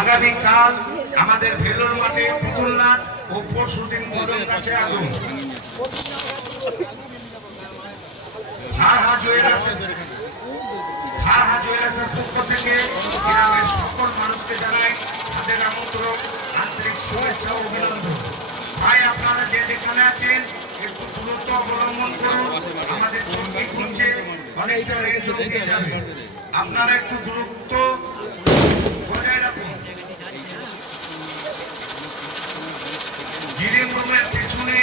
আগামীকাল আমাদের ভেলোর মাঠে পুতুল নাচ ও পরশুদিন কদম গাছে আগুন। জুয়েলার্সের পক্ষ থেকে গ্রামের সকল মানুষকে জানাই তাদের আমন্ত্রণ, আন্তরিক শুভেচ্ছা ও অভিনন্দন। ভাই আপনারা যে যেখানে আছেন একটু দূরত্ব অবলম্বন করুন, আমাদের চোখে খুঁজছে অনেকটা যাবে, আপনারা একটু দূরত্ব বজায় রাখুন। গিরিং রুমের পেছনে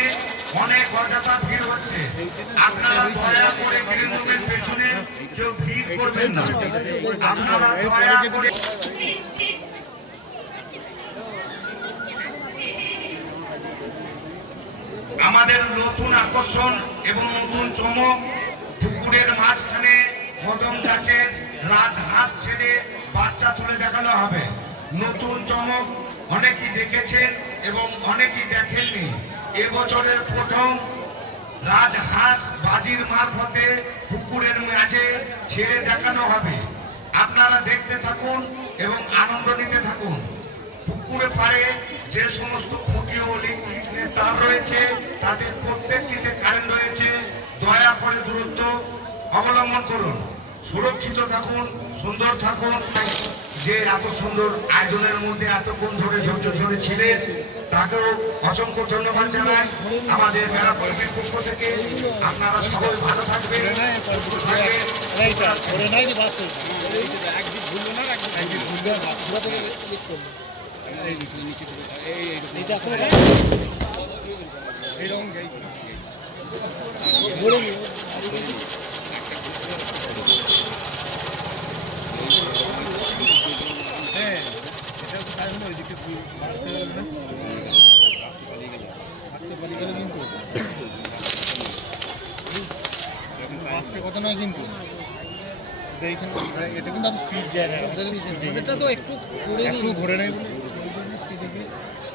অনেক অযথা ভিড় হচ্ছে, আপনারা দয়া করে গিরিং রুমের পেছনে কেউ ভিড় করবেন না, আপনারা দয়া করে। আমাদের নতুন আকর্ষণ এবং নতুন চমক, পুকুরের মাঝখানে কদম গাছের রাজহাঁস ছেড়ে বাচ্চা তুলে দেখানো হবে। নতুন চমক অনেকেই দেখেছেন এবং অনেকেই দেখেননি। এবছরের প্রথম রাজহাঁস বাজির মারফতে পুকুরের মাঝে ছেড়ে দেখানো হবে। আপনারা দেখতে থাকুন এবং আনন্দ নিতে থাকুন। পুকুরে পাড়ে যে সমস্ত খুঁটি ও ইলেকট্রিকের তার রয়েছে তাদের প্রত্যেকটিতে কারেন্ট রয়েছে, দয়া করে দূরত্ব অবলম্বন করুন, সুরক্ষিত থাকুন, সুন্দর থাকুন। যে এত সুন্দর আয়োজনের মধ্যে এতক্ষণ ধরে ধৈর্য ধরে ছিলেন তাকেও অসংখ্য ধন্যবাদ জানাই আমাদের মেলা কর্মীর পক্ষ থেকে। আপনারা সবাই ভালো থাকবেন, কথা নয় কিন্তু এটা কিন্তু স্পিড যায় না, এটা তো একটু ঘুরে নেই।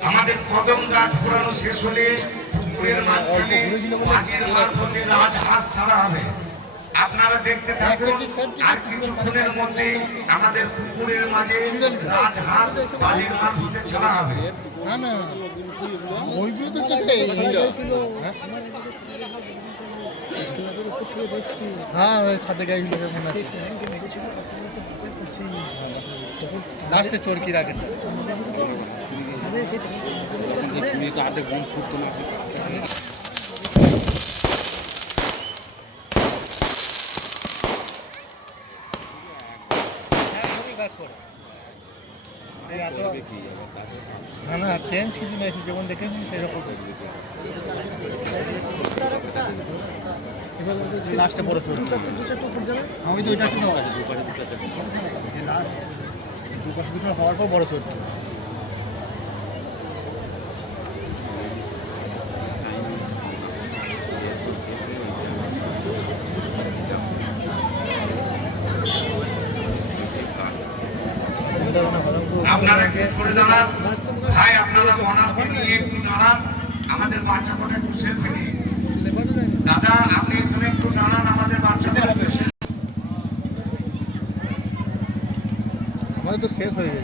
আমাদের কদম গাছ পুরানো শেষ হলে পুকুরের মাঝখানে বাজির মারফতে রাজহাঁস ছাড়া হবে। আপনারা দেখতে থাকুন, আর কিছুক্ষণের মধ্যে আমাদের পুকুরের মাঝে রাজহাঁস বাজির মারফতে ছাড়া হবে। না না ওইগুলো তো হ্যাঁ ছাদে গাইগুলো মনে আছে, লাস্টে চরকি রাখেন। না না চেঞ্জ কিছু নেই, যেমন দেখেছি সেরকম লাস্টে বড় চোর আমি তো ওইটা দুপাশে দুটো হওয়ার পর বড় চোর। আপনারা একটু সরে দাঁড়ান ভাই, আপনারা মনাকে নিয়ে একটু দাঁড়ান, আমাদের বাচ্চা কোটা একটু সেলফি নিয়ে। দাদা আপনি এখানে একটু দাঁড়ান, আমাদের বাচ্চাদের আমাদের তো শেষ হয়ে যাবে।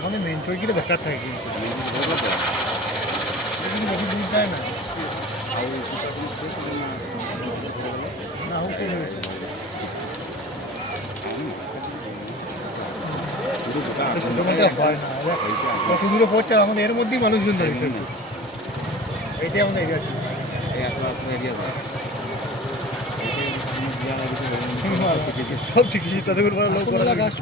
আমাদের মেন চৌকিটা বেকার থাকে কিন্তু বেশি দূর যায় না। কত দূরে পড়ছে আমাদের এর মধ্যেই মানুষজন রয়েছে, এইটাই আমাদের এরিয়া সব ঠিকই তাদের লোক গাছ